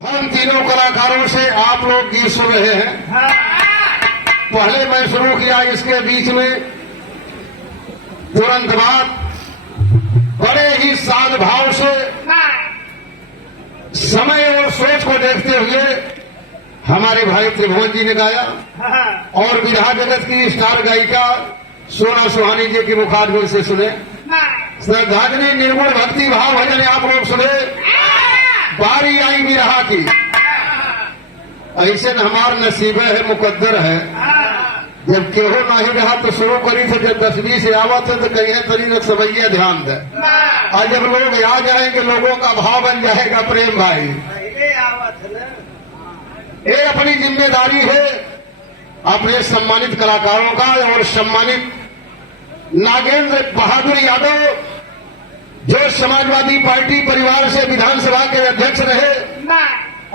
हम तीनों कलाकारों से आप लोग गीत सुन रहे हैं। पहले मैं शुरू किया, इसके बीच में तुरंत बाद बड़े ही साध भाव से समय और सोच को देखते हुए हमारे भाई त्रिभुवन जी ने गाया और विधा जगत की स्टार गायिका सोना सुहानी जी की मुखारबिंद से सुने। श्रद्धांजलि निर्गुण भक्ति भाव भजन आप लोग सुने। बारी आई बिरहा की, ऐसे न हमार नसीबे है, मुकद्दर है। जब केहो नहीं रहा तो शुरू करी थे, जब 10वीं से आवत है तो कहीं तरी सबैया ध्यान दे। और जब लोग आ जाएंगे लोगों का भाव बन जाएगा प्रेम भाई। ये अपनी जिम्मेदारी है अपने सम्मानित कलाकारों का और सम्मानित नागेंद्र बहादुर यादव जो समाजवादी पार्टी परिवार से विधानसभा के अध्यक्ष रहे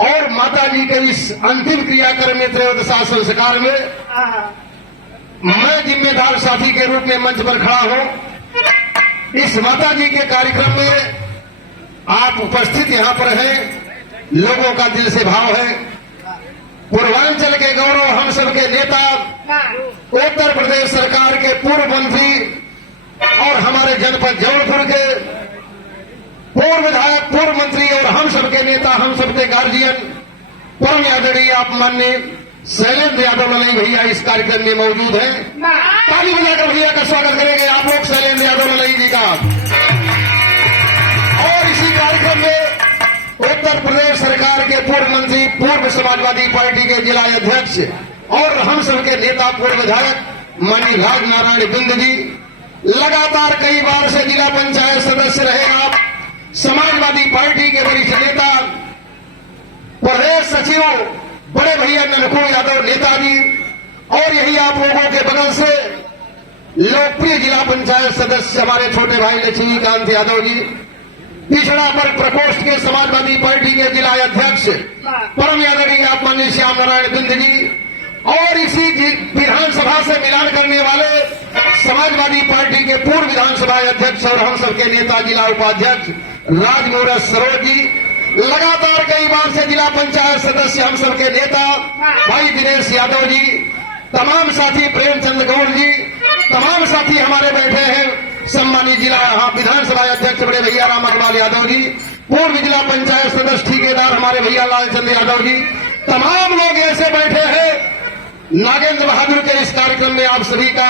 और माता जी के इस अंतिम क्रियाक्रम में त्रयोदशा संस्कार में मैं जिम्मेदार साथी के रूप में मंच पर खड़ा हूं। इस माता जी के कार्यक्रम में आप उपस्थित यहां पर हैं, लोगों का दिल से भाव है। पूर्वांचल के गौरव हम सबके नेता, उत्तर प्रदेश सरकार के पूर्व मंत्री और हमारे जनपद जौनपुर के पूर्व विधायक, पूर्व मंत्री और हम सबके नेता, हम सबके गार्जियन परम आदरणीय आप माननीय शैलेंद्र यादव ललई भैया इस कार्यक्रम में मौजूद हैं। ताली बजाकर भैया का स्वागत करेंगे आप लोग शैलेंद्र यादव ललई जी का। और इसी कार्यक्रम में उत्तर प्रदेश सरकार के पूर्व मंत्री, पूर्व समाजवादी पार्टी के जिला अध्यक्ष और हम सबके नेता, पूर्व विधायक माननीय राज नारायण बिंद जी, लगातार कई बार से जिला पंचायत सदस्य रहे आप, समाजवादी पार्टी के वरिष्ठ नेता, प्रदेश सचिव बड़े भैया ननकू यादव नेताजी, और यही आप लोगों के बगल से लोकप्रिय जिला पंचायत सदस्य हमारे छोटे भाई लक्ष्मीकांत यादव जी, पिछड़ा वर्ग प्रकोष्ठ के समाजवादी पार्टी के जिला अध्यक्ष परम आदरणीय आप माननीय श्याम नारायण बिंद जी, और इसी विधानसभा से मिलान करने वाले समाजवादी पार्टी के पूर्व विधानसभा अध्यक्ष और हम सबके नेता जिला उपाध्यक्ष राजमोहन सरोज जी, लगातार कई बार से जिला पंचायत सदस्य हम सबके नेता भाई दिनेश यादव जी, तमाम साथी प्रेमचंद गौड़ जी, तमाम साथी हमारे बैठे हैं, सम्मानित जिला विधानसभा अध्यक्ष बड़े भैया राम अग्रवाल यादव जी, पूर्व जिला पंचायत सदस्य ठेकेदार हमारे भैया लालचंद यादव जी, तमाम लोग ऐसे बैठे हैं। नागेंद्र बहादुर के इस कार्यक्रम में आप सभी का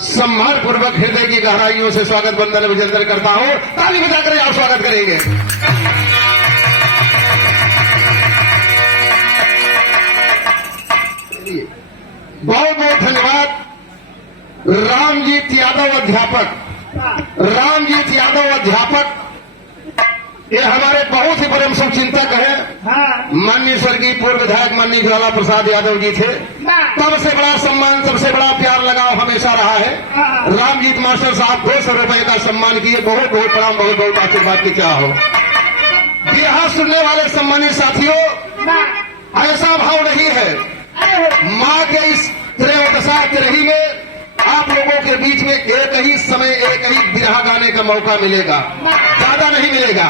सम्मान पूर्वक हृदय की गहराइयों से स्वागत बंदन अभिनंदन करता हूं। ताली बजाकर आप स्वागत करेंगे। बहुत बहुत धन्यवाद। रामजीत यादव अध्यापक, ये हमारे बहुत ही परम शुभ चिंतक हैं। माननीय स्वर्गीय पूर्व विधायक माननीय ज्वाला प्रसाद यादव जी थे, तब से बड़ा सम्मान, सबसे बड़ा प्यार लगाव हमेशा रहा है। रामजीत मास्टर साहब 200 रुपए का सम्मान किए, बहुत बहुत प्रणाम, बहुत बहुत आशीर्वाद की क्या हो। बिरहा सुनने वाले सम्मानित साथियों, ऐसा भाव नहीं है, माँ के इस त्रयोदशा तिरही में आप लोगों के बीच में एक ही समय एक ही बिरहा गाने का मौका मिलेगा, ज्यादा नहीं मिलेगा।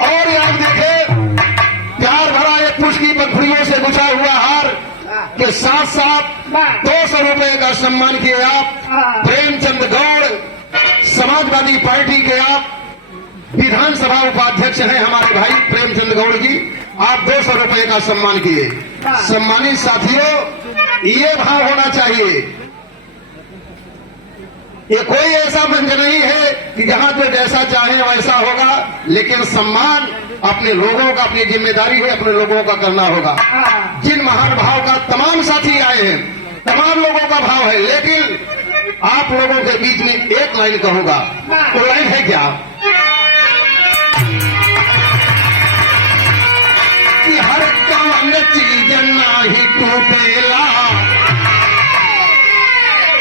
और आप देखें, प्यार भरा एक पुष्प की पंखुड़ियों से गुछा हुआ हार के साथ साथ 200 रुपए का सम्मान किए आप प्रेमचंद गौड़, समाजवादी पार्टी के आप विधानसभा उपाध्यक्ष हैं हमारे भाई प्रेमचंद गौड़ जी, आप 200 रुपए का सम्मान किए। सम्मानित साथियों, ये भाव होना चाहिए। ये कोई ऐसा मंच नहीं है कि जहां जो जैसा चाहे वैसा होगा, लेकिन सम्मान अपने लोगों का, अपनी जिम्मेदारी है, अपने लोगों का करना होगा। जिन महान भाव का तमाम साथी आए हैं, तमाम लोगों का भाव है, लेकिन आप लोगों के बीच में एक लाइन कहूंगा, वो लाइन है क्या कि हर कौन चीज नाही टूटेला,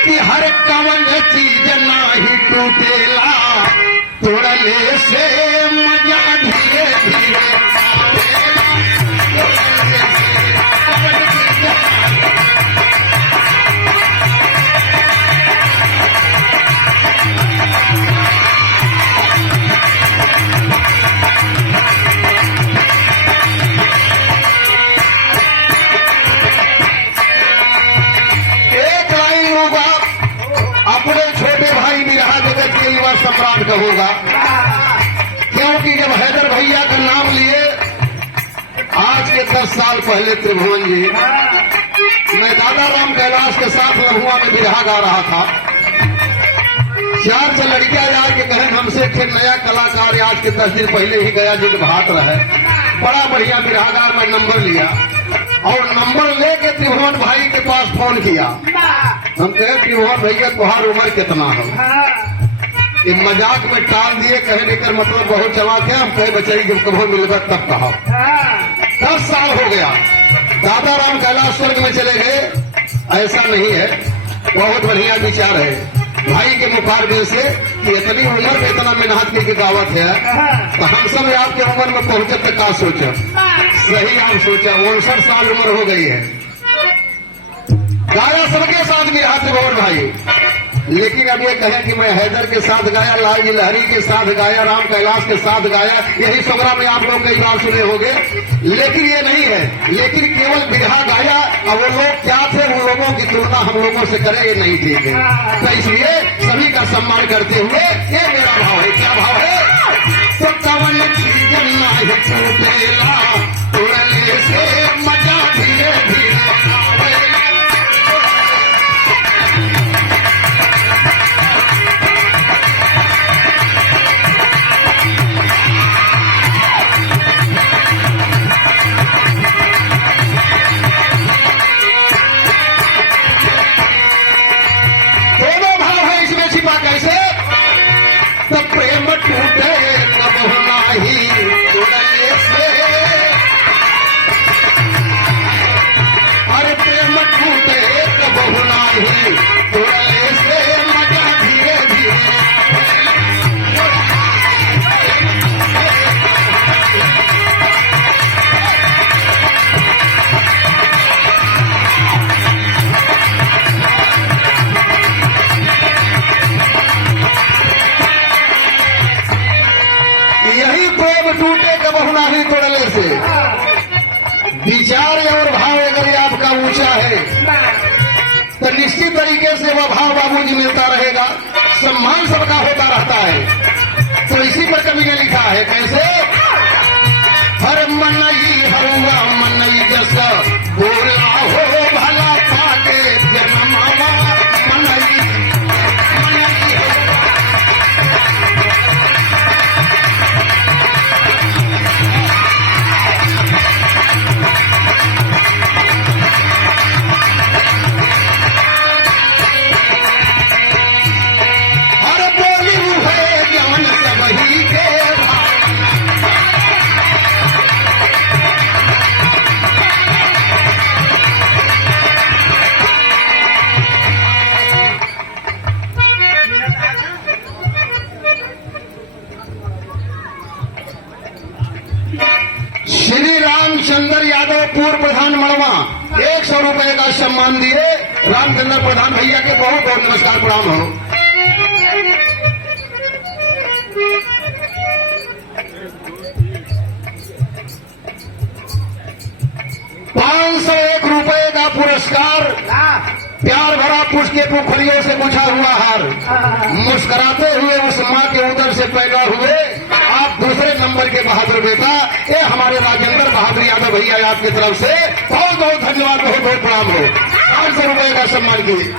कि हर कवन चीज नाही टूटेला, तोड़ले से मजा धीरे धीरे आवेला। युवा सम्राट कहूंगा, क्योंकि जब हैदर भैया का नाम लिए आज के 10 साल पहले त्रिभुवन जी, मैं दादा राम कैलाश के साथ लम्हुआ में बिरहा गा रहा था। 4 लड़कियां यार के कहें हमसे फिर नया कलाकार आज के 10 दिन पहले ही गया जी भात रहे, बड़ा बढ़िया बिरहागार में नंबर लिया और नंबर लेके त्रिभुवन भाई के पास फोन किया। हम कहे त्रिभुवन भैया तुम्हारी उम्र कितना हो? ये मजाक में टाल दिए, कहे लेकर मतलब बहुत चलाक है। हम कहे बचाई जब कभी मिलेगा तब कहा। 10 साल हो गया, दादा राम कैलाश स्वर्ग में चले गए, ऐसा नहीं है। बहुत बढ़िया विचार है भाई के मुकाबले से कि इतनी उम्र में इतना मेहनत की दावत है, तो हम सब आपके उम्र में पहुंचे तो क्या सोचा? सही आप सोचा, 59 साल उम्र हो गई है। गाया सबके साथ भी हाथ गौर भाई, लेकिन अब ये कहें कि मैं हैदर के साथ गाया, लाल जी लहरी के साथ गाया, राम कैलाश के साथ गाया, यही सोगरा में आप लोग कई बार सुने होंगे, लेकिन ये नहीं है। लेकिन केवल बिरहा गाया और वो लोग क्या थे, उन लोगों की तुलना हम लोगों से करें, ये नहीं ठीक है। तो इसलिए सभी का सम्मान करते हुए ये मेरा भाव है। क्या भाव है? तो कवन की जन्ना है छूटेला, उड़ने से मजा धीरे धीरे विचार और भाव अगर आपका ऊंचा है तो निश्चित तरीके से वह भाव बाबूजी मिलता रहेगा, सम्मान सबका होता रहता है। तो इसी पर कवि ने लिखा है, कैसे? हर मनई हरुआ मनई जैसा बोला हो भला पाके जन्मावा मनई रामचंद्र यादव पूर्व प्रधान मड़वा 100 रुपए का सम्मान दिए। रामचंद्र प्रधान भैया के बहुत बहुत नमस्कार प्रणाम हो। 501 रुपए का पुरस्कार, प्यार भरा पुष्प के पोखरियों से गुछा हुआ हार, मुस्कुराते हुए उस मां के उदर से पैदा हुए आप दूसरे नंबर के बहादुर बेटा, ये हमारे राजेंद्र बहादुर यादव भैया आपकी तरफ से बहुत बहुत धन्यवाद, बहुत बहुत प्रणाम हो। 500 रुपए का सम्मान कीजिए।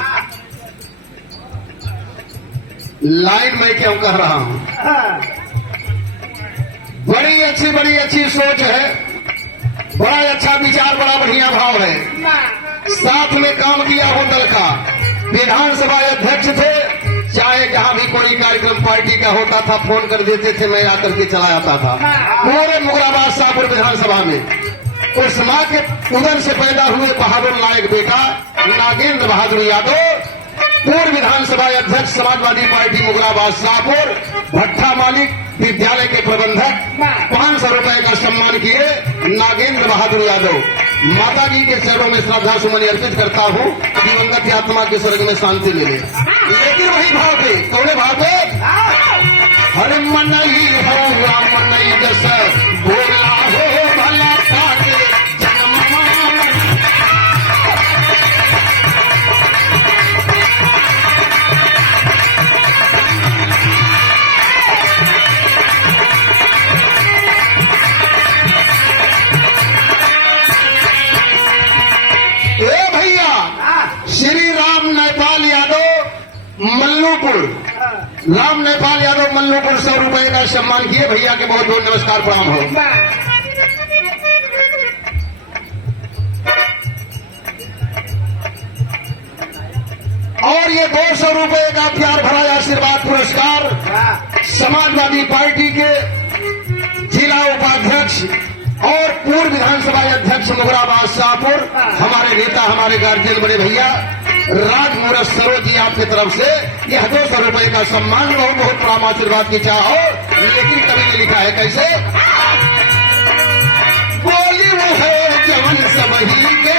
लाइन में क्यों कह रहा हूं, बड़ी अच्छी सोच है, बड़ा अच्छा विचार, बड़ा बढ़िया भाव है। साथ में काम किया हो दल का, विधानसभा अध्यक्ष थे, चाहे जहां भी कोई कार्यक्रम पार्टी का होता था फोन कर देते थे, मैं आकर के चला आता था। पूरे मुगराबाद शाहपुर विधानसभा में उस मां के उदर से पैदा हुए बहादुर लायक बेटा नागेंद्र बहादुर यादव, पूर्व विधानसभा अध्यक्ष समाजवादी पार्टी मुगराबाद शाहपुर, भट्टा मालिक विद्यालय के प्रबंधक, 500 रुपए का सम्मान किए नागेंद्र बहादुर यादव। माता जी के चरणों में श्रद्धा सुमन अर्पित करता हूँ, दिवंगत की आत्मा के स्वर्ग में शांति मिले। लेकिन वही भाव थे, कौन भाव थे? हर मनई हो मनई जैसा बोला हो भला पाके जन्म राम नेपाल यादव मल्लूपुर 100 रुपए का सम्मान किए। भैया के बहुत बहुत नमस्कार प्रणाम हो। और ये 200 रुपए का प्यार भरा आशीर्वाद पुरस्कार समाजवादी पार्टी के जिला उपाध्यक्ष और पूर्व विधानसभा अध्यक्ष मुगराबाद शाहपुर हमारे नेता हमारे गार्जियन बड़े भैया राजमूरत सरोज जी आपकी तरफ से यह 200 रुपए का सम्मान बहुत बहुत प्रणाम आशीर्वाद की चाह हो। लेकिन कवि ने लिखा है कैसे, बोली वो है जवन सबही के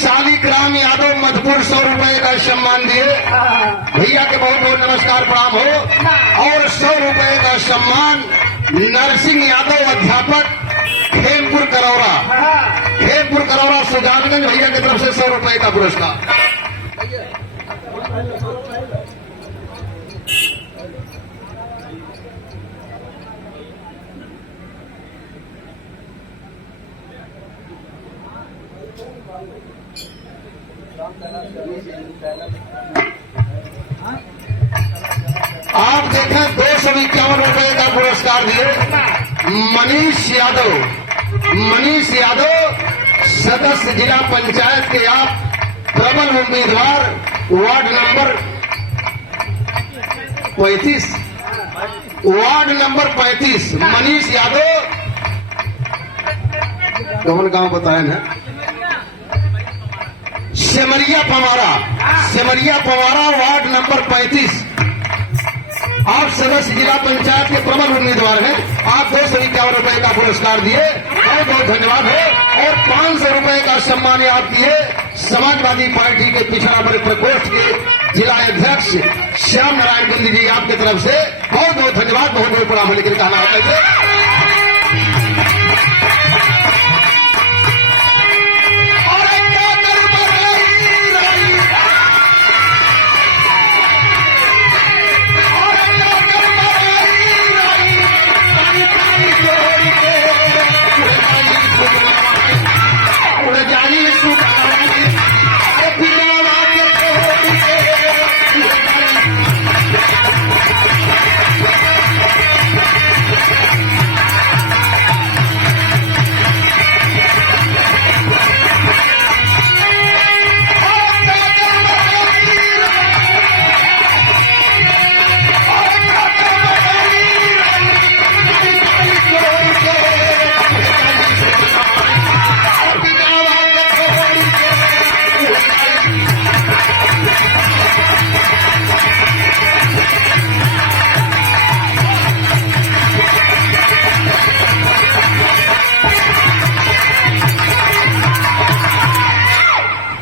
शालिग्राम यादव मधुपुर 100 रुपए का सम्मान दिए। भैया के बहुत बहुत नमस्कार प्रणाम हो। और 100 रुपए का सम्मान नरसिंह यादव अध्यापक खेमपुर करौरा सुजानगंज भैया की तरफ से 100 रुपए का पुरस्कार। आप देखें 251 रुपए का पुरस्कार दिए मनीष यादव सदस्य जिला पंचायत के आप प्रबल उम्मीदवार वार्ड नंबर 35 मनीष यादव कौन गांव बताया ना, सेमरिया पवारा वार्ड नंबर 35 आप सदस्य जिला पंचायत के प्रबल उम्मीदवार हैं। आप 251 रुपए का पुरस्कार दिए, बहुत बहुत धन्यवाद है। और 500 रुपए का सम्मान आप दिए समाजवादी पार्टी के पिछड़ा वर्ग प्रकोष्ठ के जिला अध्यक्ष श्याम नारायण बिंद जी आपकी तरफ से बहुत बहुत धन्यवाद, बहुत बहुत प्रणाम लेकर कहना होता है।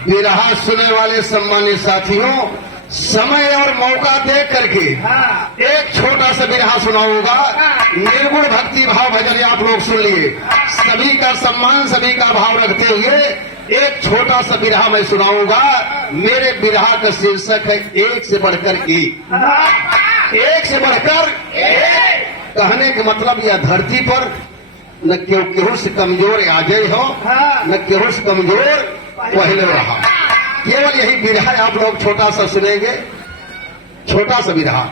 बिरहा सुनने वाले सम्मानित साथियों, समय और मौका देख करके एक छोटा सा बिरहा सुनाऊंगा। निर्गुण भक्ति भाव भजन आप लोग सुन लिए। सभी का सम्मान सभी का भाव रखते हुए एक छोटा सा बिरहा मैं सुनाऊंगा। मेरे बिरहा का शीर्षक है एक से बढ़कर एक से बढ़कर एक। कहने का मतलब यह धरती पर न केहू से कमजोर आ गए हो, न केहू से कमजोर पहले रहा। केवल यही बिरहा आप लोग छोटा सा सुनेंगे, छोटा सा बिरहा,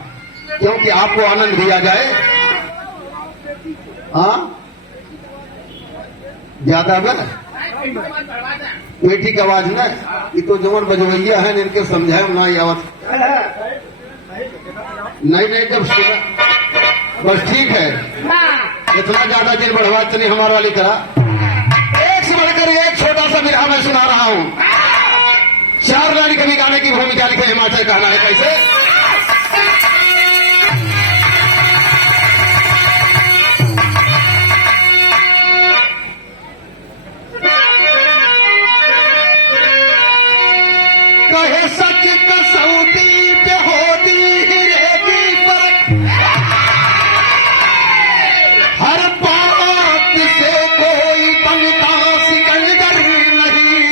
क्योंकि आपको आनंद दिया जाए। हाँ ज्यादा बन बेटी की आवाज न, ये तो जवन बजवैया है इनके समझाए ना आवत। नहीं नहीं, जब सुना बस ठीक है। इतना ज्यादा दिन बढ़वा चली हमारा वाली करा। एक से बढ़कर एक छोटा सा बिरहा मैं सुना रहा हूँ। 4 लाइन कवि गाने की भूमिका लिखे हिमाचल कहना है कैसे। कहे सच कसौटी पे होती रहेगी परख, हर बात से कोई बनता सिकंदर नहीं।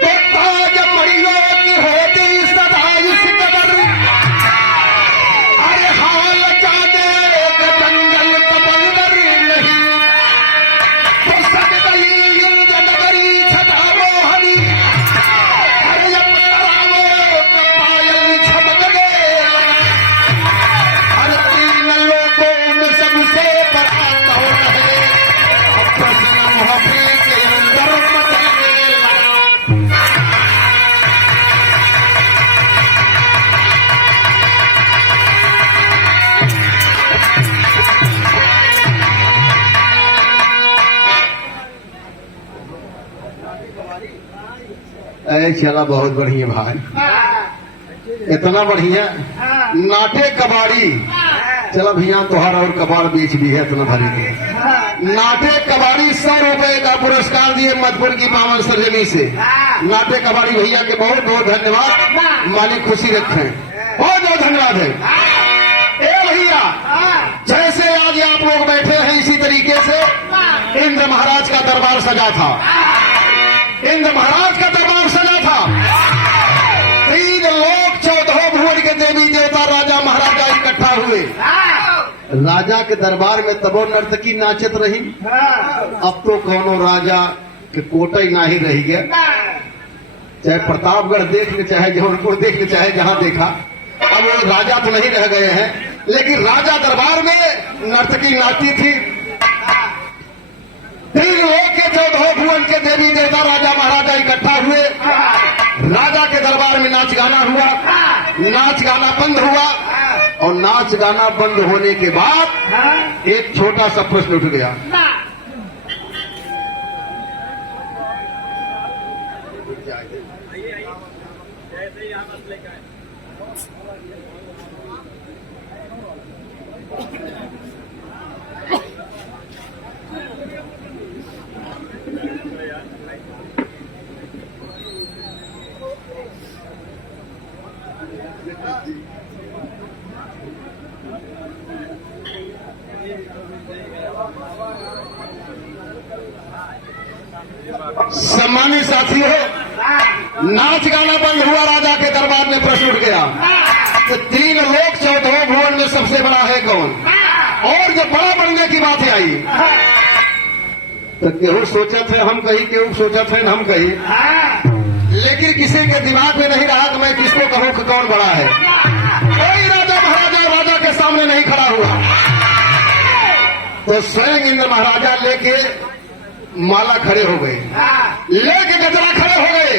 तो ताज मड़ियों की होती सदा इस कदर, हर हाल जाने के जंगल का बंदर नहीं। तो सद गई इंद नगरी छटा मोहनी, चला बहुत बढ़िया भाई, इतना बढ़िया नाटे कबाड़ी। चला भैया तोहर और कबाड़ बीच भी है इतना भरी दे। नाटे कबाड़ी 100 रुपए का पुरस्कार दिए मधुपुर की पावन सर्जनी से। नाटे कबाड़ी भैया के बहुत बहुत धन्यवाद, मालिक खुशी रखें, बहुत बहुत धन्यवाद है। ए भैया, जैसे आज आप लोग बैठे हैं इसी तरीके से इंद्र महाराज का दरबार सजा था। इंद्र महाराज का दरबार सजा था। 3 लोक 14 भुवन के देवी देवता राजा महाराजा इकट्ठा हुए। राजा के दरबार में तबो नर्तकी नाचत रही। अब तो कौनो राजा के कोटा ही ना ही रही गया। चाहे प्रतापगढ़ देख ले, चाहे जौनपुर देख ले, चाहे जहां देखा, अब वो राजा तो नहीं रह गए हैं, लेकिन राजा दरबार में नर्तकी नाचती थी। 3 लोक के 14 भुवन के देवी देवता राजा महाराजा इकट्ठा हुए। राजा के दरबार में नाच गाना हुआ। नाच गाना बंद हुआ और नाच गाना बंद होने के बाद एक छोटा सा प्रश्न उठ गया। सम्मानित साथियों, नाच गाना बंद हुआ। राजा के दरबार में प्रश्न उठ गया कि 3 लोक 14 भुवन में सबसे बड़ा है कौन। और जब बड़ा बनने की बात आई तो केहू सोचा थे हम कही, केहू सोचा थे हम कही, लेकिन किसी के दिमाग में नहीं रहा कि मैं किसको कहूं कि कौन बड़ा है। कोई राजा महाराजा राजा के सामने नहीं खड़ा हुआ। तो स्वयं इंद्र महाराजा लेके माला खड़े हो गए, लेके गजरा खड़े हो गए।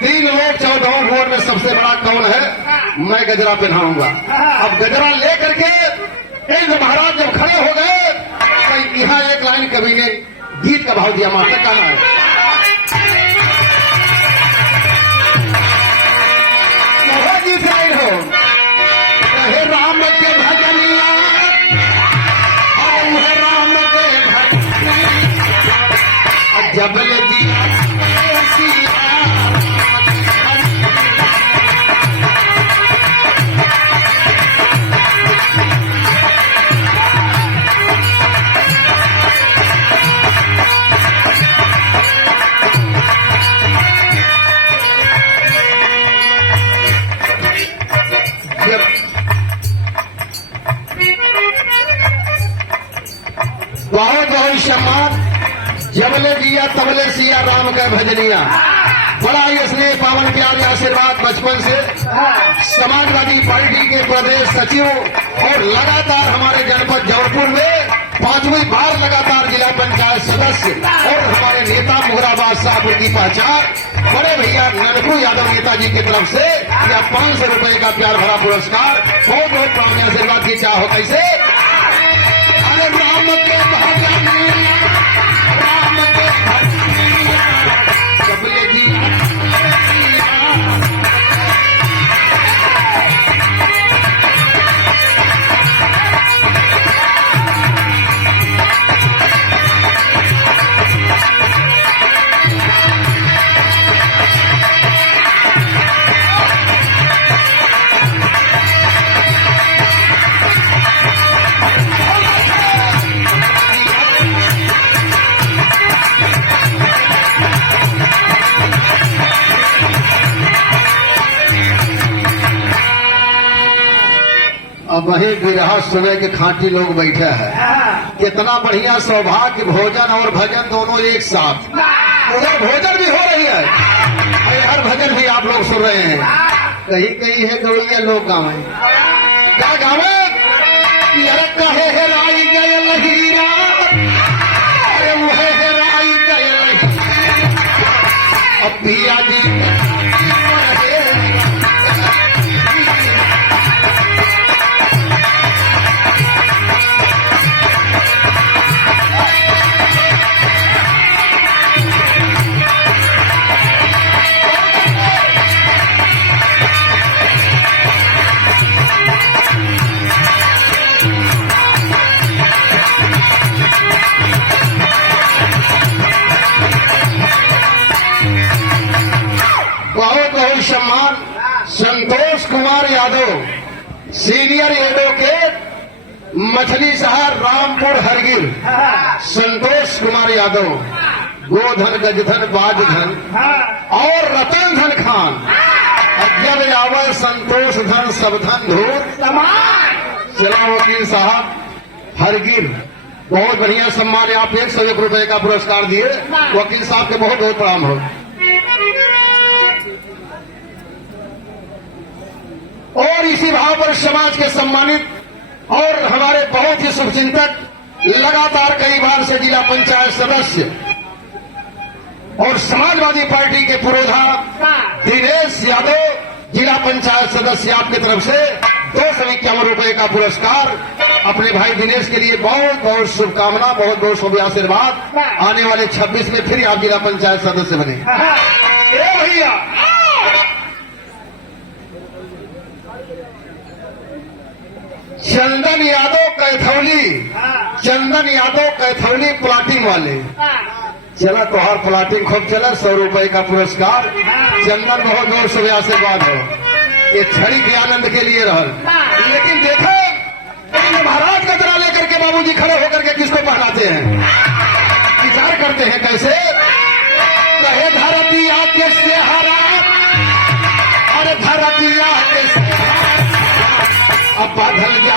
3 लोक 14 भुवन में सबसे बड़ा कौन है, मैं गजरा पहनाऊंगा। अब गजरा लेकर के इंद्र महाराज जब खड़े हो गए तो यहाँ एक लाइन कवि ने गीत का भाव दिया। मास्टर कहना है, गीत लाइन हो, हे राम के भजनिया, हे राम के भजनिया, जबल दिया बहुत बहुत सम्मान, जबले दिया तबले सिया राम का भजनिया। बड़ा ही स्नेह पावन प्यार आशीर्वाद बचपन से समाजवादी पार्टी के प्रदेश सचिव और लगातार हमारे जनपद जौनपुर में 5वीं बार लगातार जिला जिला पंचायत सदस्य और हमारे नेता मुगराबाद शाहपुर की पहचान बड़े भैया ननकू यादव नेताजी की तरफ से यह 500 रुपए का प्यार भरा पुरस्कार बहुत बहुत प्राणी आशीर्वाद की चाह हो। कैसे? अरे राम के भजन राम के भजन कबले जी अब वही विरहा सुने के खांटी लोग बैठे हैं। कितना बढ़िया सौभाग्य, भोजन और भजन दोनों एक साथ। उधर भोजन भी हो रही है और हर भजन भी आप लोग सुन रहे हैं। कहीं कहीं है गौड़िया लोग गावे, क्या गावे कि अरे कहे हेराई गए लहीरा, अरे मुहे हेराई गए अब पिया जी सम्मान संतोष कुमार यादव सीनियर एडवोकेट मछली शहर रामपुर हरगिर। संतोष कुमार यादव गोधन गजधन बाजधन और रतन धन खान जब आवर संतोष धन सब धन धूर चला। वकील साहब हरगिर बहुत बढ़िया सम्मान, आप 101 रुपए का पुरस्कार दिए। वकील साहब के बहुत बहुत प्रणाम हो। और इसी भाव पर समाज के सम्मानित और हमारे बहुत ही शुभचिंतक, लगातार कई बार से जिला पंचायत सदस्य और समाजवादी पार्टी के पुरोधा दिनेश यादव जिला पंचायत सदस्य आपकी तरफ से 251 रुपए का पुरस्कार अपने भाई दिनेश के लिए बहुत बहुत शुभकामना, बहुत बहुत शुभ आशीर्वाद। आने वाले 26 में फिर आप जिला पंचायत सदस्य बने। भैया चंदन यादव कैथौली प्लाटिंग वाले, चला तोहार प्लाटिंग खूब चला। 100 रुपए का पुरस्कार चंदन, बहुत बहुत शुभ आशीर्वाद हो। ये छड़ी के आनंद के लिए रहल। लेकिन देखो महाराज का तरह लेकर के बाबूजी खड़े होकर के किसको पहनाते हैं, विचार करते हैं कैसे? कहे धरती आके से हरा, अरे धरती आके से अब बादल जा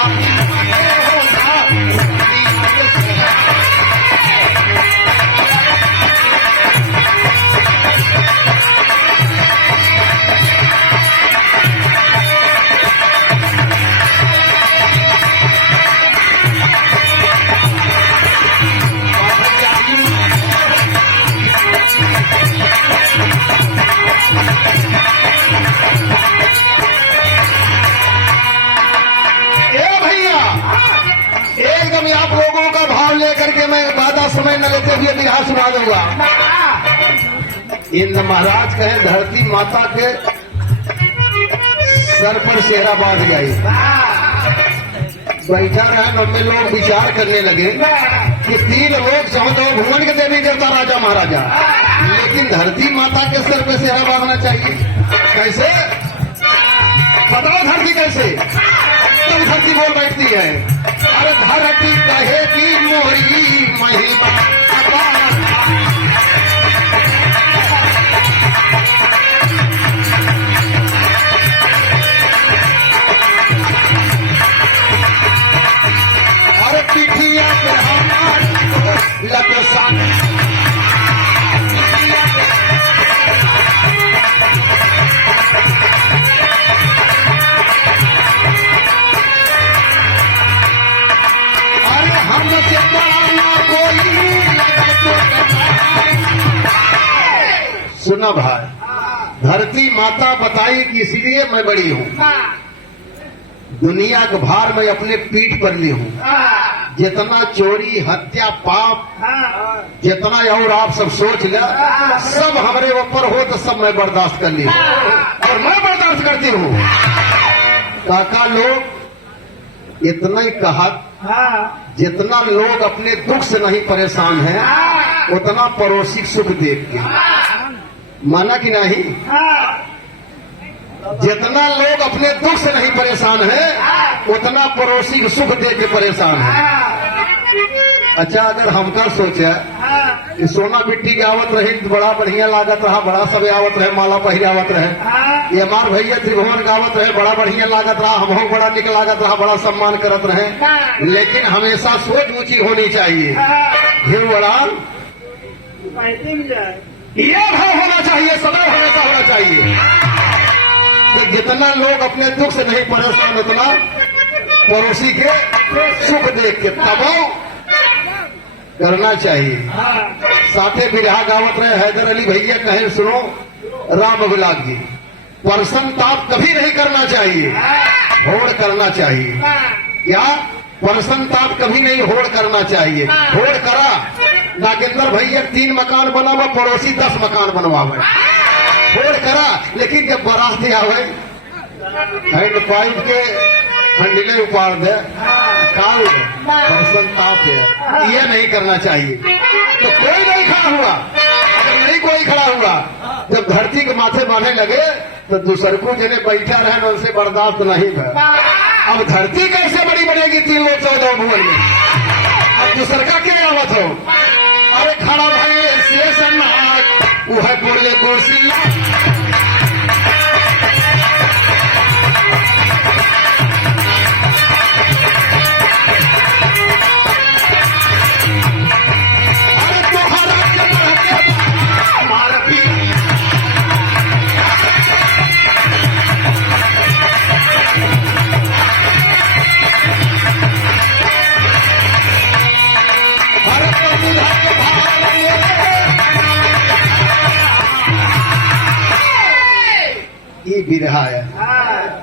आप लोगों का भाव लेकर के मैं ज्यादा समय न लेते हुए बिरहा सुना दूंगा। इंद्र महाराज कहे धरती माता के सर पर सेहरा बांध जाए। बैठा रहे नब्बे लोग विचार करने लगे कि 3 लोग समझो भुवन के देवी देवता राजा महाराजा, लेकिन धरती माता के सर पर सेहरा बांधना चाहिए। कैसे बताओ? धरती कैसे? तब धरती बोल बैठती है, अरे धरती कहे की मोरी महिमा अरे पिठिया पे हमारी लपसान हमसे बड़ा ना कोई सुना भाई, धरती माता बताई कि इसलिए मैं बड़ी हूँ, दुनिया का भार मैं अपने पीठ पर ली हूँ। जितना चोरी हत्या पाप जितना और आप सब सोच ले, सब हमारे ऊपर हो तो सब मैं बर्दाश्त कर ली और मैं बर्दाश्त करती हूँ। काका लोग इतना ही कहा, जितना लोग अपने दुख से नहीं परेशान हैं उतना पड़ोसी सुख देख के, माना कि नहीं? जितना लोग अपने दुख से नहीं परेशान है उतना पड़ोसी को सुख दे के परेशान है। अच्छा, अगर हमका सोचा कि सोना मिट्टी के आवत रही तो बड़ा बढ़िया लागत रहा, बड़ा सब आवत रहे, माला पहिरे आवत रहे, ये हमार भैया त्रिभुवन का आवत रहे, बड़ा बढ़िया लागत रहा, हम बड़ा निक लागत रहा, बड़ा सम्मान करत रहे। लेकिन हमेशा सोच ऊंची होनी चाहिए, फिर बड़ा ये भाव होना चाहिए, सदैव हमेशा होना चाहिए कि जितना लोग अपने दुख से नहीं परेशान उतना पड़ोसी के सुख देख के दबाव करना चाहिए। साथे बिरहा गावत रहे हैदर अली भैया, कहे सुनो राम गुलाब जी, परसन ताप कभी नहीं करना चाहिए, होड़ करना चाहिए। क्या? परसन ताप कभी नहीं होड़ करना चाहिए। होड़ करा नागेंद्र भैया 3 मकान बनावा, पड़ोसी 10 मकान बनवावे, होड़ करा। लेकिन जब बारात आवे हैंड पाइप के हंडिले उपाड़ दे, काल परसन ताप है, ये नहीं करना चाहिए। तो कोई नहीं खड़ा हुआ, अगर नहीं कोई खड़ा हुआ, जब धरती के माथे बांधे लगे तो दूसर को जिन्हें बैठा रहे उनसे बर्दाश्त नहीं है। अब धरती कैसे बड़ी बनेगी 3 लोग 14 भुवन में? अब दूसर का क्या आवत हो? अरे खड़ा भाई से सन्नाट वो है बोले कुर्सी, ये बिरहा है।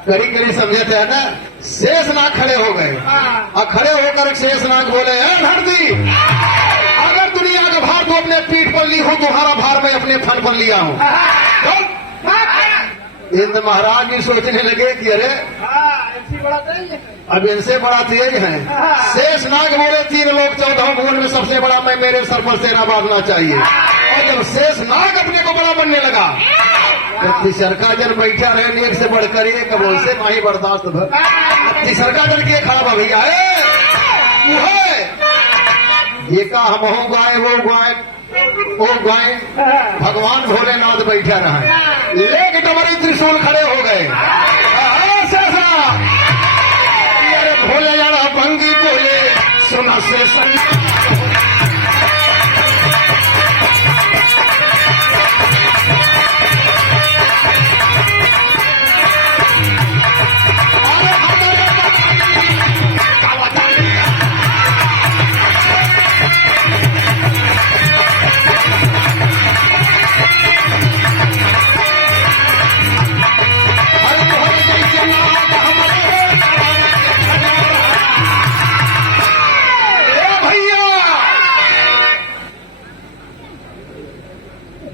कड़ी कड़ी समझे थे ना, शेषनाग खड़े हो गए और खड़े होकर शेषनाग बोले, धरती अगर दुनिया का भार तो अपने पीठ पर ली हो, तुम्हारा भार मैं अपने फन पर लिया हूँ। इंद्र महाराज भी सोचने लगे कि अरे अब इनसे बड़ा तेज है। शेषनाग बोले 3 लोग 14 भुवन में सबसे बड़ा मैं, मेरे सर पर सेना बांधना चाहिए। और जब शेषनाग अपने को बड़ा बनने लगा तो तीसरका जन बैठा रहे, एक से बढ़कर एक, अब उनसे नहीं बर्दाश्त भर। तीसरका जन के खड़ा भैया ये का हम हो गाय वो गाय भगवान भोलेनाथ बैठा रहा, लेक डमरी त्रिशूल खड़े हो गए। अरे भोले यारा भंगी बोले सुना से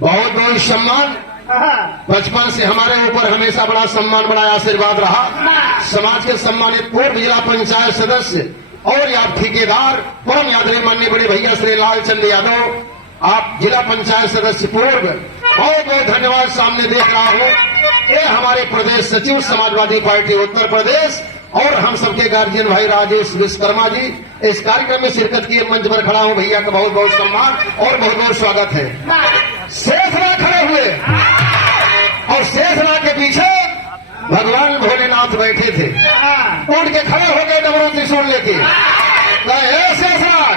बहुत बहुत सम्मान। बचपन से हमारे ऊपर हमेशा बड़ा सम्मान, बड़ा आशीर्वाद रहा। समाज के सम्मानित पूर्व जिला पंचायत सदस्य और याद ठेकेदार परम यादव माननीय बड़े भैया श्री लालचंद यादव, आप जिला पंचायत सदस्य पूर्व, बहुत बहुत धन्यवाद। सामने देख रहा हूँ ये हमारे प्रदेश सचिव समाजवादी पार्टी उत्तर प्रदेश और हम सबके गार्जियन भाई राजेश विश्वकर्मा जी इस कार्यक्रम में शिरकत किए। मंच पर खड़ा हूँ, भैया का बहुत बहुत सम्मान और बहुत बहुत स्वागत है। शेषनाग खड़े हुए और शेषनाग के पीछे भगवान भोलेनाथ बैठे थे, उठ के खड़े हो गए डमरू त्रिशूल लेके। शेषनाग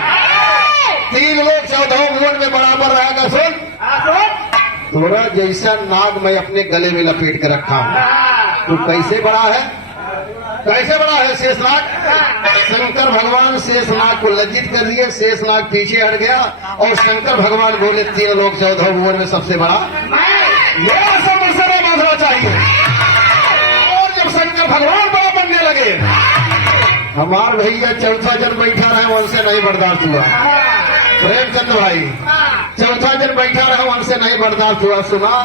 3 लोग 14 भुवन में बराबर रहेगा, सुन थोड़ा जैसा नाग मैं अपने गले में लपेट कर रखा हूँ। तो कैसे बड़ा है, कैसे बड़ा है शेषनाग? शंकर भगवान शेषनाग को लज्जित कर दिए, शेषनाग पीछे हट गया और शंकर भगवान बोले 3 लोग 14 भुवन में सबसे बड़ा मेरा सब मसला बांधना चाहिए। और जब शंकर भगवान बड़ा बनने लगे, हमार भैया चौथा जन बैठा रहे, उनसे नहीं बर्दाश्त हुआ। प्रेमचंद भाई चौथा जन बैठा रहा, उनसे नहीं बर्दाश्त हुआ। सुना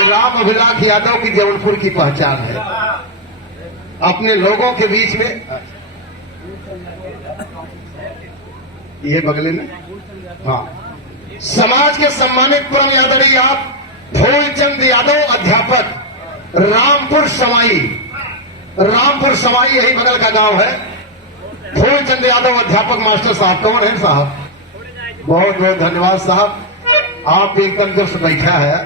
राम अभिलाष यादव की जौनपुर की पहचान है, अपने लोगों के बीच में ये बगले में, हाँ, समाज के सम्मानित परम यादव आप फूलचंद यादव अध्यापक, रामपुर समाई, रामपुर समाई यही बगल का गांव है। फूलचंद यादव अध्यापक मास्टर साहब कौन है साहब? बहुत बहुत धन्यवाद साहब, आप एकदम दोस्त बैठा है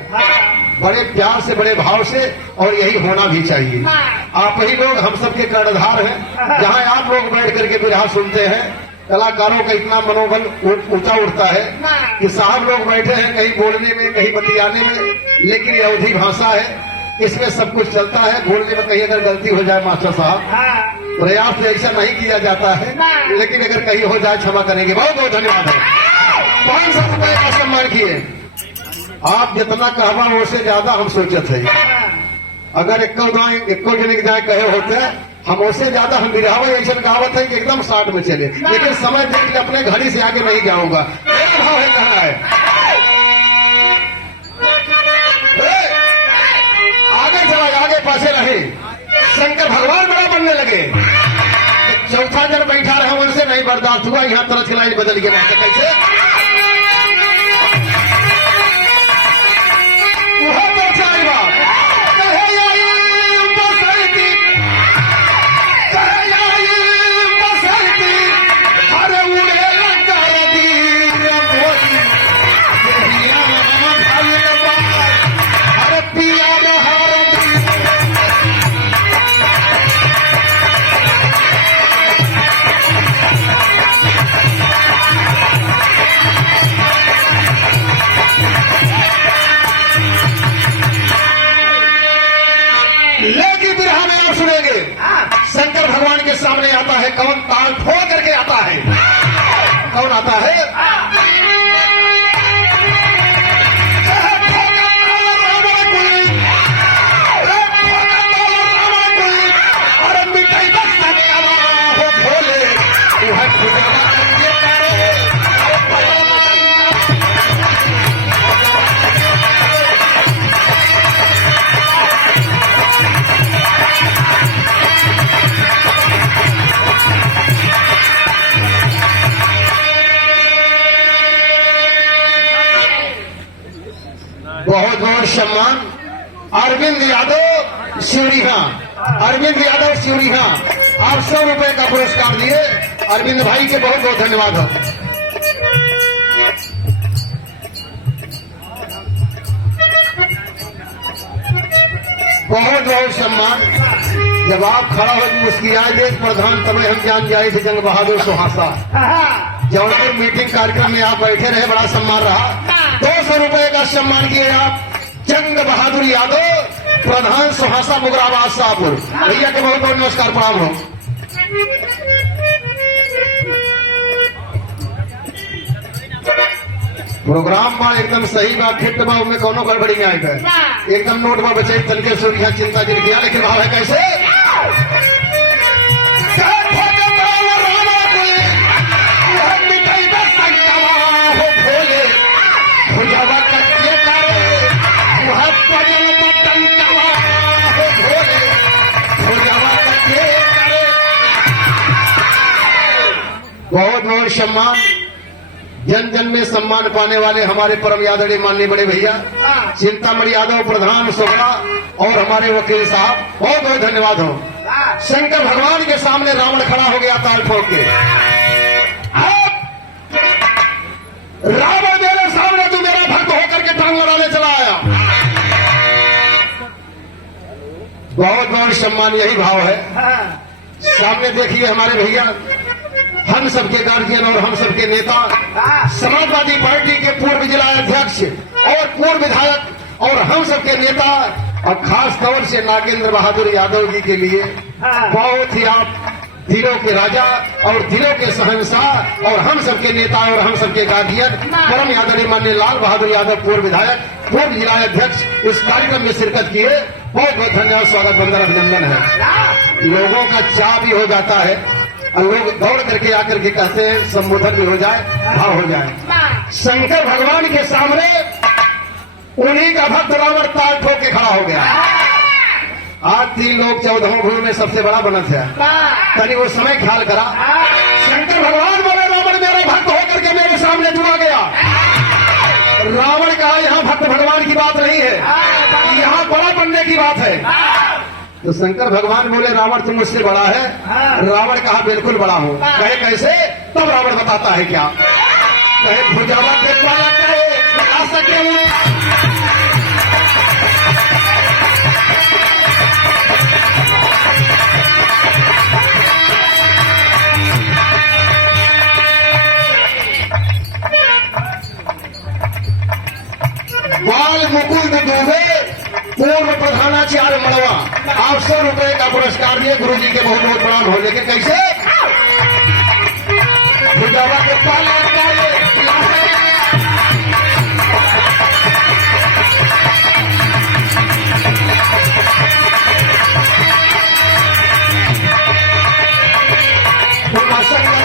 बड़े प्यार से, बड़े भाव से, और यही होना भी चाहिए। आप ही लोग हम सबके कर्णधार हैं। जहां आप लोग बैठ करके बिरहा सुनते हैं, कलाकारों का इतना मनोबल ऊंचा उठता है कि साहब लोग बैठे हैं कहीं बोलने में, कहीं बतियाने में, लेकिन ये अवधी भाषा है, इसमें सब कुछ चलता है। बोलने में कहीं अगर गलती हो जाए मास्टर साहब, प्रयास तो ऐसा नहीं किया जाता है, लेकिन अगर कहीं हो जाए क्षमा करेंगे। बहुत बहुत धन्यवाद है। 500 रुपए का सम्मान किए। आप जितना कहवा उससे ज्यादा हम सोचते हैं। अगर इक्को जन जाए कहे होते, हम उससे ज्यादा हम बिरहावा ऐसा कहावत है कि एकदम 60 में चले, लेकिन समय देख के अपने घड़ी से आगे नहीं जाऊंगा। मेरा भाव है कहना है, आगे चला, आगे पासे रहे। शंकर भगवान बड़ा बनने लगे, चौथा जन बैठा रहा, उनसे नहीं बर्दाश्त हुआ। यहाँ तरह की लाइन बदल गया। कैसे शंकर भगवान के सामने आता है कौन? ताल ठोक करके आता है। कौन आता है? अरे मिठाई बस हो भोले, बहुत बहुत सम्मान अरविंद यादव सिवड़ीहा, अरविंद यादव सिवड़ीहा, आप 100 रुपए का पुरस्कार दिए। अरविंद भाई के बहुत बहुत धन्यवाद हो। बहुत बहुत सम्मान। जब आप खड़ा हो मुस्कुराए देश प्रधान, तब हम जान जाए थे जंग बहादुर सुहासा। जौनपुर मीटिंग कार्यक्रम में आप बैठे रहे, बड़ा सम्मान रहा। 200 रुपए का सम्मान किए आप जंग बहादुर यादव, प्रधान सुहासा मुगराबाद शाहपुर। भैया के बहुत बहुत नमस्कार, प्रणाम हो। प्रोग्राम बा एकदम सही बात, फिट बा, में कोनो गड़बड़ी नहीं आई है। एकदम नोट बा बचे तनके सूर्या चिंता जिन किया, लेकिन भाव है कैसे? बहुत बहुत सम्मान। जन जन में सम्मान पाने वाले हमारे परम यादव माननीय बड़े भैया चिंतामणि यादव प्रधान सोगड़ा और हमारे वकील साहब, बहुत बहुत धन्यवाद हो। शंकर भगवान के सामने रावण खड़ा हो गया ताल ठोक के। रावण मेरे सामने तू मेरा भक्त होकर के टांग लड़ाने चला आया। बहुत बहुत सम्मान, यही भाव है। सामने देखिए हमारे भैया, हम सबके गार्जियन और हम सबके नेता, समाजवादी पार्टी के पूर्व जिला अध्यक्ष और पूर्व विधायक और हम सबके नेता, और खास तौर से नागेंद्र बहादुर यादव जी के लिए बहुत ही आप दिलों के राजा और दिलों के शहंशाह और हम सबके नेता और हम सबके गार्जियन परम यादव माननीय लाल बहादुर यादव पूर्व विधायक, पूर्व जिला अध्यक्ष इस कार्यक्रम में शिरकत किए। बहुत बहुत धन्यवाद, स्वागत, वंदन, अभिनंदन है। लोगों का चाह भी हो जाता है और लोग दौड़ करके आकर के कहते हैं संबोधन भी हो जाए, भाव हो जाए। शंकर भगवान के सामने उन्हीं का भक्त रावण ताल ठोक के खड़ा हो गया। आज 3 लोग 14 भूमि में सबसे बड़ा बनत है। तनी वो समय ख्याल करा। शंकर भगवान बोले रावण मेरे भक्त होकर के मेरे सामने जुड़ा गया। रावण कहा यहाँ भक्त भगवान की बात नहीं है, यहाँ बड़ा बनने की बात है। तो शंकर भगवान बोले रावण तुम मुझसे बड़ा है? रावण कहा बिल्कुल बड़ा हूँ। कहे कैसे? तब रावण बताता है क्या। कहे भुजावा के पाया कहे आ सके बाल मुकुंद दुबे पूर्व प्रधानाचार्य मड़वा, आप 100 रुपए का पुरस्कार दिए। गुरु जी के बहुत बहुत प्रणाम हो। लेकिन कैसे? भुजावा के पाले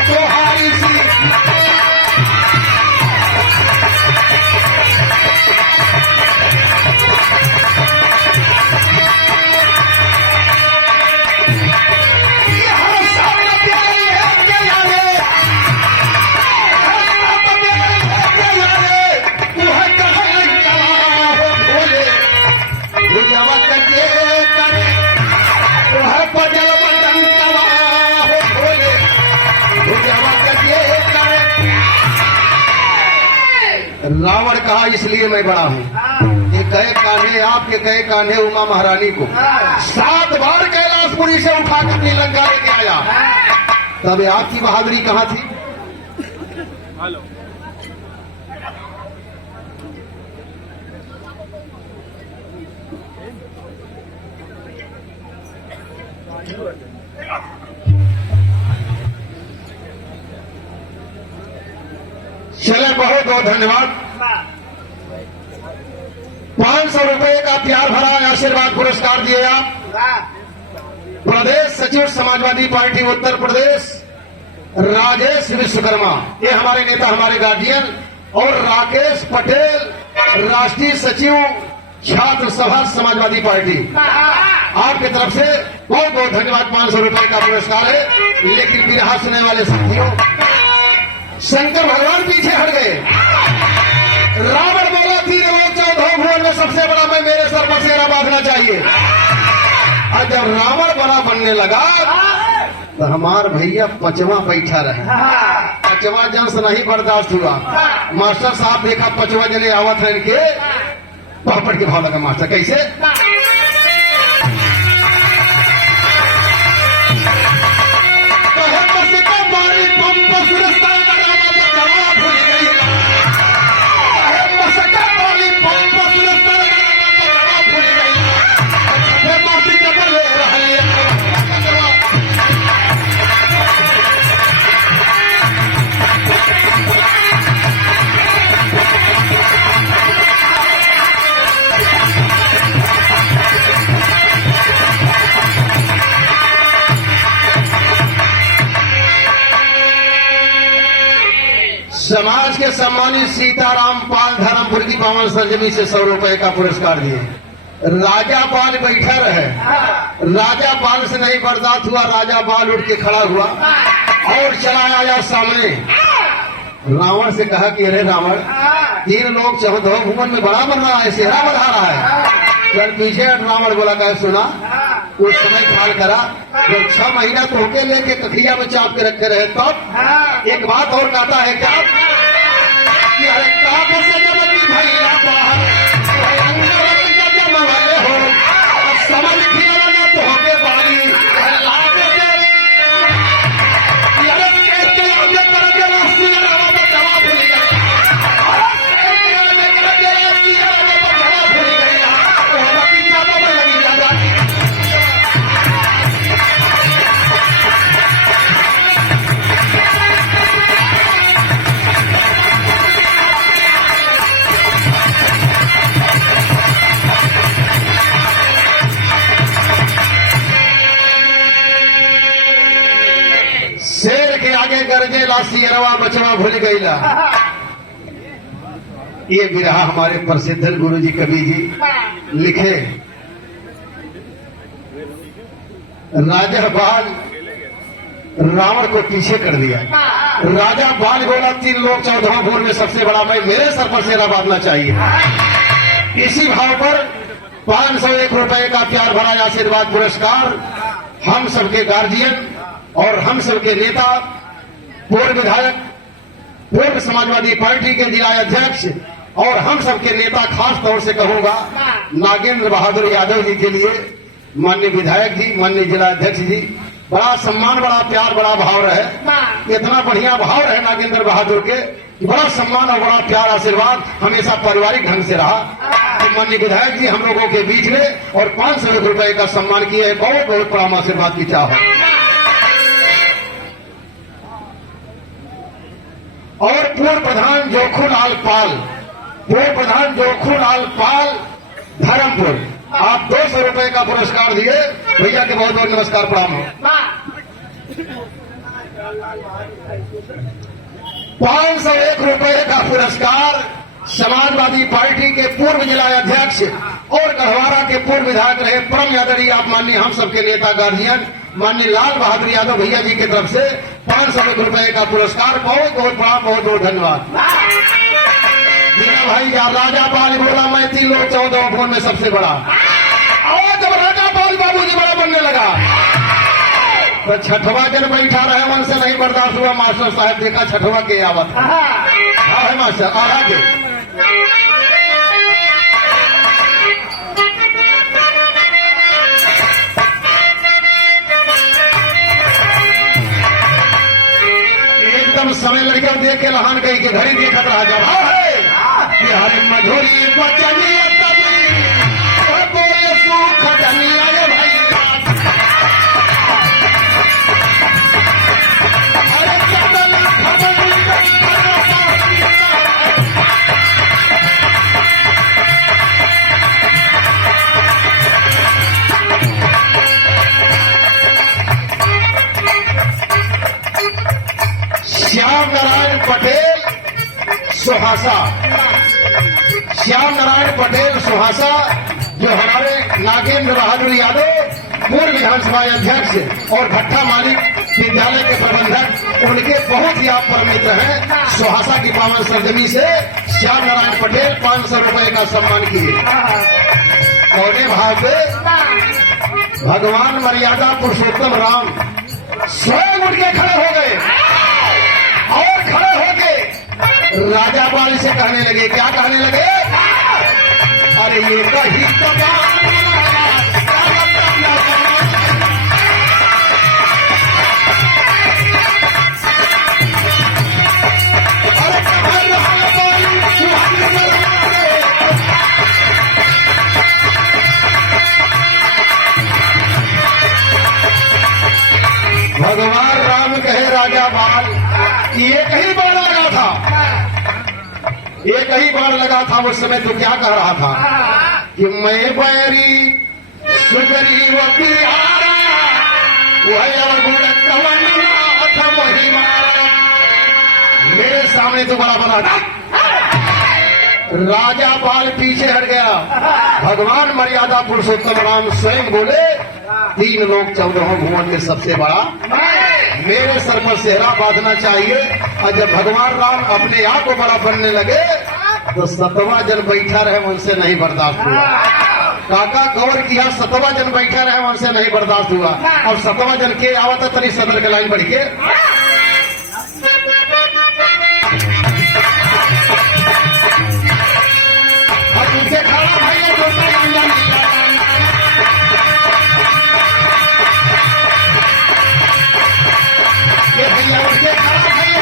चौहारी सी रावण कहा इसलिए मैं बड़ा हूँ। ये कहे कान्हे आपके कहे कान्हे उमा महारानी को 7 बार कैलाशपुरी से उठा कर अपनी लंका लेके आया। तब आपकी बहादुरी कहाँ थी? चले बहुत बहुत धन्यवाद। 500 रुपए का प्यार भरा आशीर्वाद पुरस्कार दिए आप प्रदेश सचिव समाजवादी पार्टी उत्तर प्रदेश राजेश विश्वकर्मा, ये हमारे नेता, हमारे गार्जियन, और राकेश पटेल राष्ट्रीय सचिव छात्र सभा समाजवादी पार्टी, आपकी तरफ से बहुत बहुत धन्यवाद। 500 रुपए का पुरस्कार है। लेकिन बिरहा सुनने वाले साथियों, शंकर भगवान पीछे हट गए। रावण बोला 3 लोग 14 भुवन में सबसे बड़ा मैं, मेरे सर पर सेना बांधना चाहिए। और जब रावण बड़ा बनने लगा तो हमार भैया 5वां बैठा रहे। 5वां जन से नहीं बर्दाश्त हुआ। मास्टर साहब देखा 5वां जने आवत है इनके, पापड़ के भाव लगा मास्टर कैसे? समाज के सम्मानित सीताराम पाल धर्मपुर की पावन सरजमी से 100 रुपए का पुरस्कार दिए। राजा पाल बैठा रहे। राजा पाल से नहीं बर्दाश्त हुआ। राजा पाल उठ के खड़ा हुआ और चला आया सामने। रावण से कहा कि अरे रावण, 3 लोग 14 भुवन में बड़ा बन रहा है, सेहरा बढ़ा रहा है। फिर पीछे रावण बोला कहा सुना, उस समय ख्याल करा जब 6 महीना तो होके लेके कखिया में चाप के रखे रहे। तब एक बात और कहता है क्या कि अरे काप से जब भैया बाहर हो समझ खिया तो होके बारी आगे गरजे ला सियरवा बचवा भूल गईला। ये बिरहा हमारे प्रसिद्ध गुरु जी कबीर जी लिखे। राजा बाल रावण को पीछे कर दिया। राजा बाल बोला 3 लोग 14 भोर में सबसे बड़ा मैं, मेरे सर पर सेना बांधना चाहिए। इसी भाव पर 501 रुपए का प्यार भरा आशीर्वाद पुरस्कार हम सबके गार्जियन और हम सबके नेता, पूर्व विधायक, पूर्व समाजवादी पार्टी के जिला अध्यक्ष और हम सबके नेता, खास तौर से कहूंगा नागेंद्र बहादुर यादव जी के लिए, माननीय विधायक जी, माननीय जिला अध्यक्ष जी, बड़ा सम्मान, बड़ा प्यार, बड़ा भाव रहे। इतना बढ़िया भाव रहे नागेंद्र बहादुर के, बड़ा सम्मान और बड़ा प्यार, आशीर्वाद हमेशा पारिवारिक ढंग से रहा। तो माननीय विधायक जी हम लोगों के बीच में और 501 रुपए का सम्मान किए, बहुत बहुत बड़ा आशीर्वाद की चाह। और पूर्व प्रधान जोखूलाल पाल, पूर्व प्रधान जोखूलाल पाल धर्मपुर, आप 200 रुपए का पुरस्कार दिए। भैया के बहुत बहुत नमस्कार, प्रणाम हो। 501 रुपए का पुरस्कार समाजवादी पार्टी के पूर्व जिला अध्यक्ष और गढ़वारा के पूर्व विधायक रहे परम यादव, आप माननीय हम सबके नेता गार्जियन माननीय लाल बहादुर यादव भैया जी की तरफ से 501 रुपए का पुरस्कार, बहुत बहुत बड़ा, बहुत बहुत धन्यवाद। भाई राजा बाल बोला मैं 3 लोग 14 भोर में सबसे बड़ा, और जब राजा बाल बाबू जी बड़ा बनने लगा तो छठवा जन बैठा रहे, मन से नहीं बर्दाश्त हुआ। मास्टर साहब देखा छठवा के आवत है मास्टर आगे। एकदम समय लड़का देख के लहान कही के घड़ी देखत रहा जब हरी मधुरी बचनी बोले सुख धनिया भैया। श्याम नारायण पटेल सुहासा, श्याम नारायण पटेल सुहासा जो हमारे नागेंद्र बहादुर यादव पूर्व विधानसभा अध्यक्ष और भट्टा मालिक विद्यालय के प्रबंधक, उनके बहुत ही आप परमित हैं। सुहासा की पावन सरजमी से श्याम नारायण पटेल 500 रुपए का सम्मान किए। कौने भाव से? भगवान मर्यादा पुरुषोत्तम राम स्वयं उठ के खड़े हो गए और खड़े होके राजा बाल से कहने लगे, क्या कहने लगे? अरे ये कहीं भगवान राम कहे राजा बाल, एक ही बाण लगा था, एक ही बाण लगा था। उस समय तो क्या कह रहा था कि मैं बैरी सुगरी व पिहारा वह गुण कवन नाथ महिमारा। मेरे सामने तो बड़ा बना था। राजा बाल पीछे हट गया। भगवान मर्यादा पुरुषोत्तम राम स्वयं बोले 3 लोग 14 भुवन में सबसे बड़ा मेरे सर पर सेहरा बांधना चाहिए। और जब भगवान राम अपने आप को बड़ा बनने लगे तो 7वां जन बैठा रहे, उनसे नहीं बर्दाश्त हुआ। काका गौर किया, 7वां जन बैठा रहे, उनसे नहीं बर्दाश्त हुआ। और 7वां जन के आवत तरी सदर के लाइन बढ़ के और उनसे खड़ा भैया ये भैया उनसे खड़ा भैया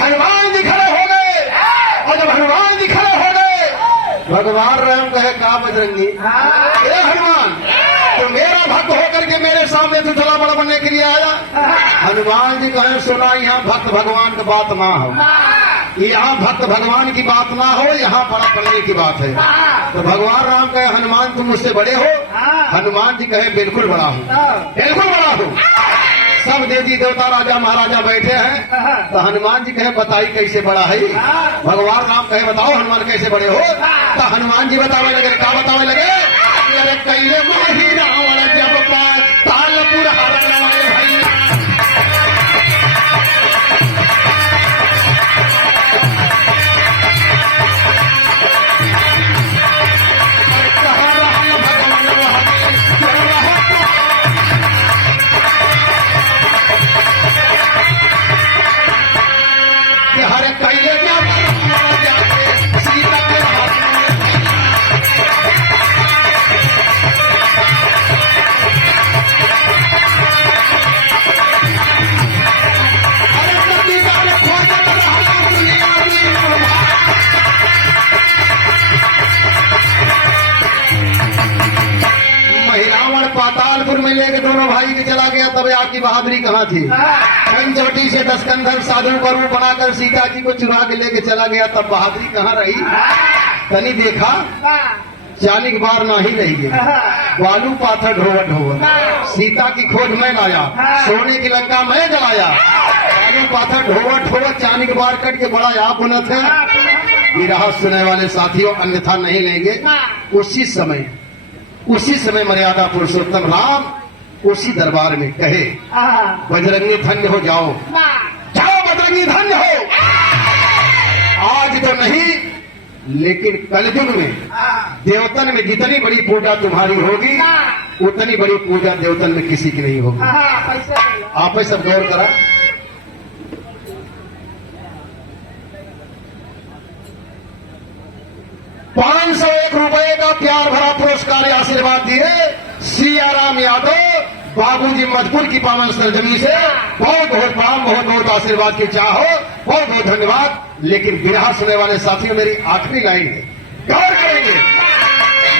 हनुमान जी खड़े हो गए। और जब हनुमान जी खड़े हो गए भगवान राम कहे का बजरंगी, ए हनुमान तो मेरा भक्त होकर के मेरे सामने तू थोड़ा बड़ा बनने के लिए आया? हनुमान जी कहे सुना यहाँ भक्त भगवान की बात ना हो, यहाँ भक्त भगवान की बात ना हो, यहाँ बड़ा पढ़ने की बात है। तो भगवान राम कहे हनुमान तुम मुझसे बड़े हो? हनुमान जी कहे बिल्कुल बड़ा हूँ, बिल्कुल बड़ा हूँ। सब देवी देवता राजा महाराजा बैठे हैं। तो हनुमान जी कहे बताई कैसे बड़ा है? भगवान राम कहे बताओ हनुमान कैसे बड़े हो? तो हनुमान जी बतावे लगे, क्या बतावे लगे? अरे कैले माही रावण जब तालपुर हरण भैया, हरे कैले जाते सीता के हाथ में महिलावण पातालपुर में लेके दोनों भाई के चला गया। तब आपकी बहादुरी कहाँ थी? पंचवटी से 10 कंधर साधु का रूप बनाकर सीता जी को चुरा के लेके चला गया, तब बहादुरी कहाँ रही? तनी देखा चालिक बार ना ही रही है, बालू पाथर ढोवर ढोवर, सीता की खोज में लाया, सोने की लंका में जलाया, बालू पाथर ढोवर ढोवर, चालिक बार कट के बड़ा आप बुनत है। ये रहा सुनने वाले साथियों, अन्यथा नहीं लेंगे। उसी समय मर्यादा पुरुषोत्तम राम उसी दरबार में कहे बजरंगी धन्य हो, जाओ जाओ बजरंगी धन्य हो। आज तो नहीं लेकिन कलयुग में देवतन में जितनी बड़ी पूजा तुम्हारी होगी उतनी बड़ी पूजा देवतन में किसी की नहीं होगी। आप सब गौर करा। 501 रुपए का प्यार भरा पुरस्कार आशीर्वाद दिए सियाराम यादव बाबूजी मधुपुर की पावन सरजमी से। बहुत बहुत प्रणाम, बहुत बहुत आशीर्वाद की चाहो, बहुत बहुत धन्यवाद। लेकिन बिरहा सुनने वाले साथियों, मेरी आखिरी लाइन है, गौर करेंगे।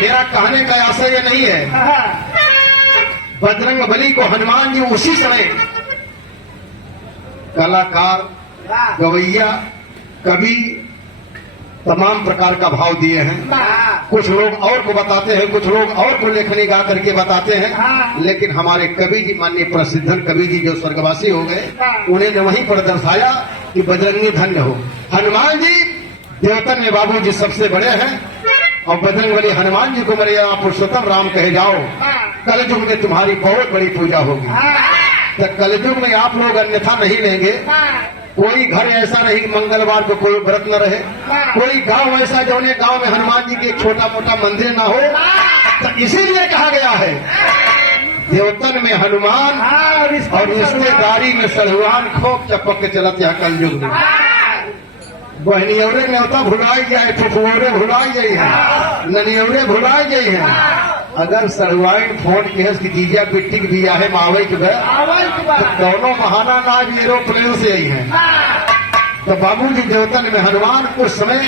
मेरा कहने का आशय ये नहीं है। बजरंग बली को हनुमान जी उसी समय कलाकार, गवैया, कवि तमाम प्रकार का भाव दिए हैं। कुछ लोग और को बताते हैं, कुछ लोग और को लेखनी गा करके बताते हैं। लेकिन हमारे कवि जी, माननीय प्रसिद्धन कवि जी जो स्वर्गवासी हो गए, उन्हें ने वहीं पर दर्शाया कि बजरंगी धन्य हो। हनुमान जी देवतन में बाबू जी सबसे बड़े हैं और बजरंग बली हनुमान जी को मर्यादा पुरुषोत्तम राम कहे जाओ, कलयुग में तुम्हारी बहुत बड़ी पूजा होगी। तो कलयुग में आप लोग अन्यथा नहीं लेंगे। कोई घर ऐसा नहीं कि मंगलवार को कोई व्रत न रहे, कोई गांव ऐसा जो गांव में हनुमान जी की एक छोटा मोटा मंदिर ना हो। तो इसीलिए कहा गया है देवतन में हनुमान और रिश्तेदारी में सलहुआन, खोप चपक के चलत यहाँ कलयुग में। बहनियौरे न्योता भुलाई जाए, फुफुरे भुलाई जाई है, ननियौरे भुलाई जाई है। अगर सड़ुआइन फोन केस की जीजा बिट्टी की दिया है मावे के तो दोनों बहाना ना भी एरोप्लेन से आई है। तो बाबूजी देवतन में हनुमान उस समय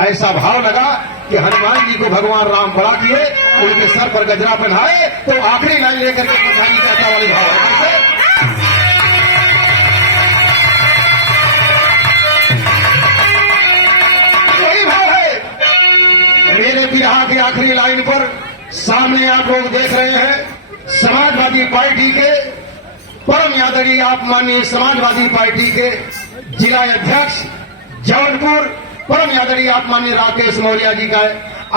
ऐसा भाव लगा कि हनुमान जी को भगवान राम बड़ा किए, उनके सर पर गजरा पहनाए। तो आखिरी लाइन लेकर के पठानी चाचा वाली भाव है। यही भाव है मेरे बिरहा की आखिरी लाइन पर। सामने आप लोग देख रहे हैं समाजवादी पार्टी के परम यादरी, आप माननीय समाजवादी पार्टी के जिला अध्यक्ष जौनपुर, परम यादरी आप माननीय राकेश मौर्य जी का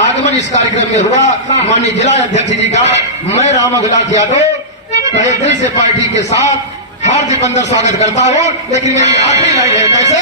आगमन इस कार्यक्रम में हुआ। माननीय जिला अध्यक्ष जी का मैं राम अभिलाष यादव तहे दिल से पार्टी के साथ हार्दिक अंदर स्वागत करता हूं। लेकिन मेरी आखिरी लाइन है कैसे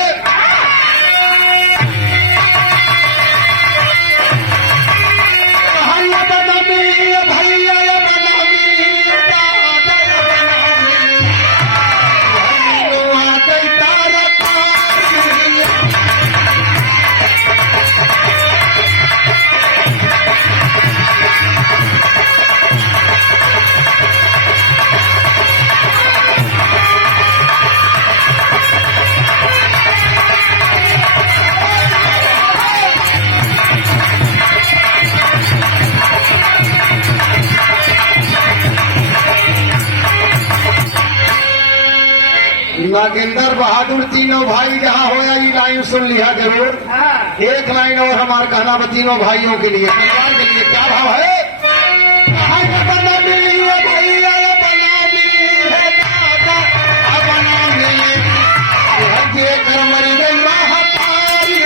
नागेंद्र बहादुर तीनों भाई जहाँ होया ये लाइन सुन लिया जरूर। एक लाइन और हमारे कहना बा तीनों भाइयों के लिए, परिवार के लिए क्या भाव है? बना मिली है भैया, बना मिली है दादा, बना मिली है कर मरी गई महातारी।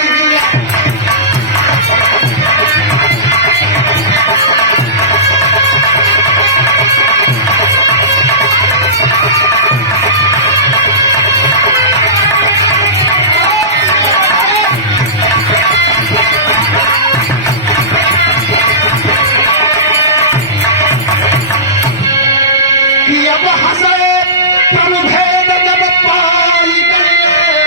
कि अब हंसे प्रभुभेद जब पाई गए,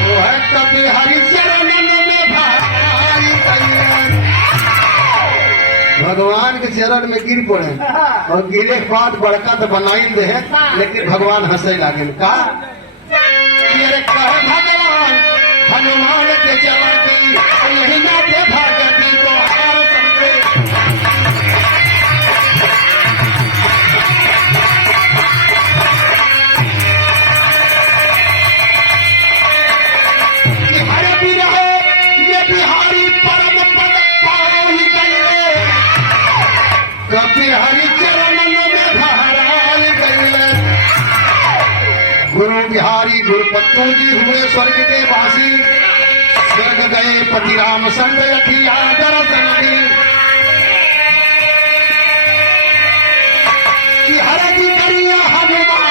वो है कभी हरि चरणन में भाई गए। भगवान के चरण में गिर पड़े और गिरे के बाद बड़का तो बनाई दे, लेकिन भगवान हंसे लागे का ये कहे भगवान हनुमान के चरण की यही ना के भगती तो हार सकते। कभी हरि चरणन में भराल गए। गुरु बिहारी गुरुपत्तू जी हुए स्वर्ग के वासी, स्वर्ग गए पति राम संग अखिया दर्शन दी। कि हर जी करिया हनुमान